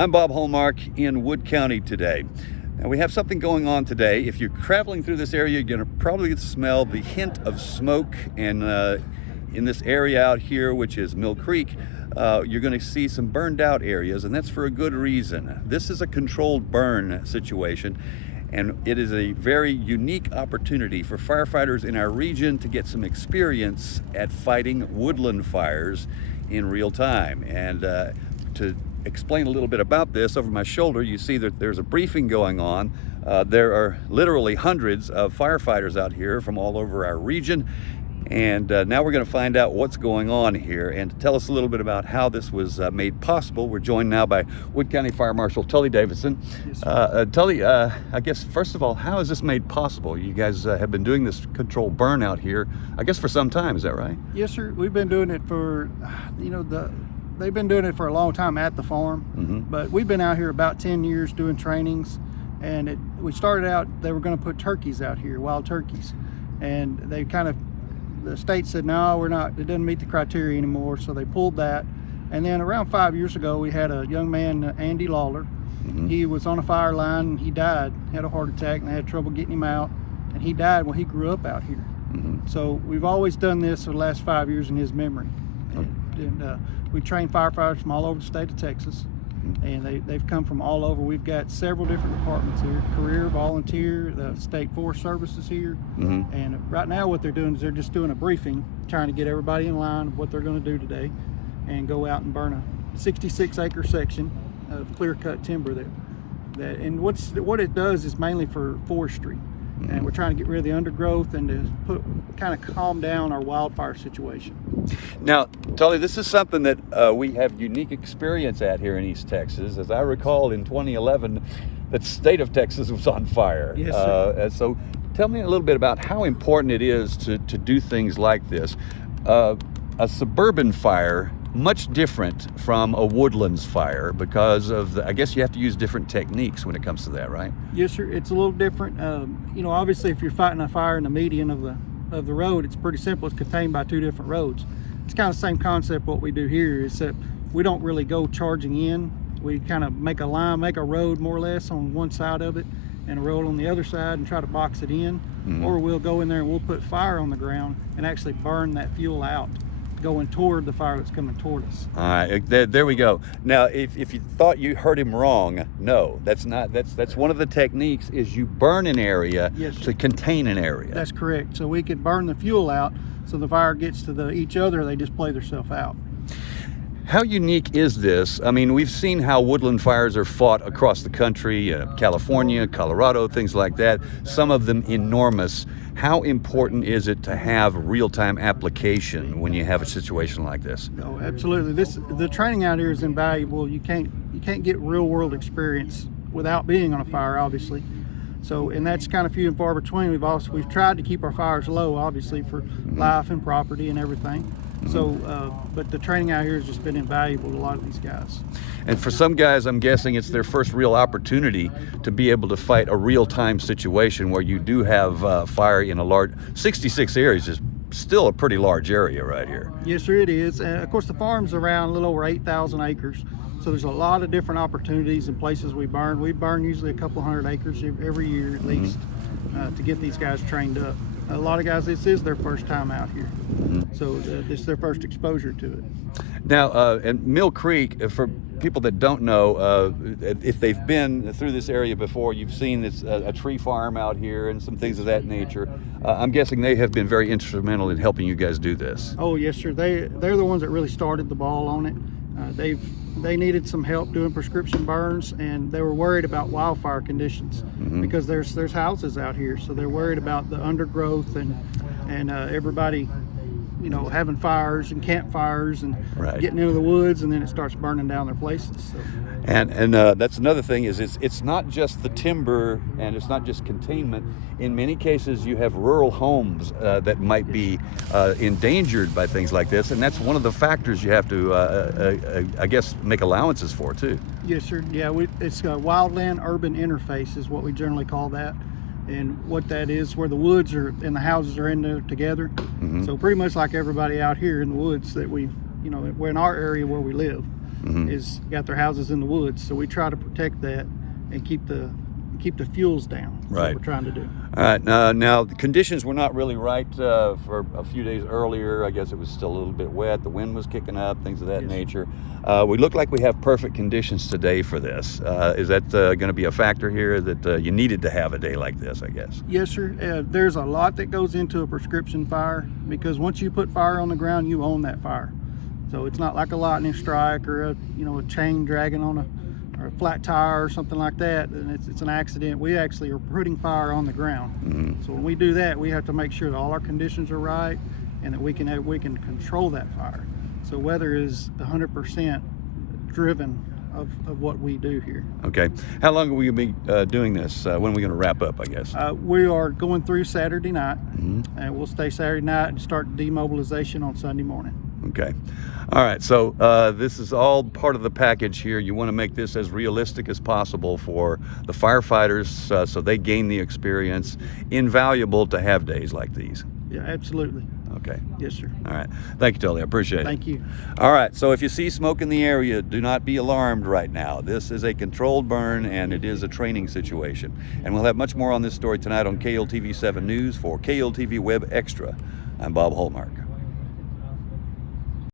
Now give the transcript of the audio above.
I'm Bob Hallmark in Wood County today. Now we have something going on today. If you're traveling through this area, you're going to probably smell the hint of smoke. And in this area out here, which is Mill Creek, you're going to see some burned out areas, and that's for a good reason. This is a controlled burn situation, and it is a very unique opportunity for firefighters in our region to get some experience at fighting woodland fires in real time. And to explain a little bit about this, over my shoulder you see that there's a briefing going on. There are literally hundreds of firefighters out here from all over our region, and now we're going to find out what's going on here. And to tell us a little bit about how this was made possible, we're joined now by Wood County Fire Marshal Tully Davidson. Yes, Tully, I guess first of all, how is this made possible? You guys have been doing this controlled burn out here, I guess, for some time, is that right? Yes, sir. We've been doing it for, they've been doing it for a long time at the farm, but we've been out here about 10 years doing trainings. And we started out, they were going to put turkeys out here, wild turkeys, and they the state said, no, we're not, it doesn't meet the criteria anymore, so they pulled that. And then around 5 years ago, we had a young man, Andy Lawler. He was on a fire line and he died, had a heart attack, and they had trouble getting him out, and he died when he grew up out here. So we've always done this for the last 5 years in his memory. And we train firefighters from all over the state of Texas, and they've come from all over. We've got several different departments here: career, volunteer, the state forest services here. And right now what they're doing is they're just doing a briefing, trying to get everybody in line of what they're going to do today, and go out and burn a 66-acre section of clear-cut timber there. And what it does is mainly for forestry. And we're trying to get rid of the undergrowth and to kind of calm down our wildfire situation. Now, Tully, this is something that we have unique experience at here in East Texas. As I recall, in 2011, the state of Texas was on fire. Yes, sir. So tell me a little bit about how important it is to do things like this. A suburban fire, much different from a woodlands fire, because of I guess you have to use different techniques when it comes to that, right? Yes, sir. It's a little different. Obviously, if you're fighting a fire in the median of the road, it's pretty simple. It's contained by two different roads. It's kind of the same concept what we do here, is that we don't really go charging in. We kind of make a line, make a road more or less on one side of it, and a road on the other side, and try to box it in. Or we'll go in there and we'll put fire on the ground and actually burn that fuel out, going toward the fire that's coming toward us. All right, there we go. Now, if you thought you heard him wrong, no, that's not. That's one of the techniques, is you burn an area to contain an area. That's correct. So we could burn the fuel out, so the fire gets to each other, they just play themselves out. How unique is this? I mean, we've seen how woodland fires are fought across the country, California, Colorado, things like that, some of them enormous. How important is it to have real-time application when you have a situation like this? No, absolutely. The training out here is invaluable. You can't get real-world experience without being on a fire, obviously. So, and that's kind of few and far between. We've tried to keep our fires low, obviously, for life and property and everything. So, but the training out here has just been invaluable to a lot of these guys. And for some guys, I'm guessing it's their first real opportunity to be able to fight a real-time situation where you do have fire in a large, 66 areas is still a pretty large area right here. Yes, sir, it is. And of course, the farm's around a little over 8,000 acres. So there's a lot of different opportunities and places we burn. We burn usually a couple hundred acres every year at least, to get these guys trained up. A lot of guys, this is their first time out here. So this is their first exposure to it. Now, in Mill Creek, for people that don't know, if they've been through this area before, you've seen this, a tree farm out here and some things of that nature. I'm guessing they have been very instrumental in helping you guys do this. Oh, yes, sir. They're the ones that really started the ball on it. They needed some help doing prescription burns, and they were worried about wildfire conditions because there's houses out here, so they're worried about the undergrowth and everybody, having fires and campfires and getting into the woods, and then it starts burning down their places. So. And that's another thing, is it's not just the timber and it's not just containment. In many cases, you have rural homes that might be endangered by things like this, and that's one of the factors you have to, I guess, make allowances for too. Yes, sir. Yeah, it's a wildland-urban interface is what we generally call that. And what that is, where the woods are and the houses are in there together. So pretty much like everybody out here in the woods that we're in our area where we live. is got their houses in the woods. So we try to protect that and keep the fuels down. That's Right. what we're trying to do. All right. Now the conditions were not really right for a few days earlier. I guess it was still a little bit wet. The wind was kicking up, things of that Yes. nature. We look like we have perfect conditions today for this. Is that going to be a factor here, that you needed to have a day like this, I guess? Yes, sir. There's a lot that goes into a prescription fire, because once you put fire on the ground, you own that fire. So it's not like a lightning strike or a chain dragging on or a flat tire or something like that, and it's an accident. We actually are putting fire on the ground. So when we do that, we have to make sure that all our conditions are right and that we can control that fire. So weather is 100% driven of what we do here. Okay. How long will you be doing this? When are we going to wrap up, I guess? We are going through Saturday night, and we'll stay Saturday night and start demobilization on Sunday morning. Okay. All right. So this is all part of the package here. You want to make this as realistic as possible for the firefighters, so they gain the experience. Invaluable to have days like these. Yeah, absolutely. Okay. Yes, sir. All right. Thank you, Tully. I appreciate it. Thank you. All right. So if you see smoke in the area, do not be alarmed right now. This is a controlled burn, and it is a training situation. And we'll have much more on this story tonight on KLTV 7 News. For KLTV WebXtra, I'm Bob Hallmark.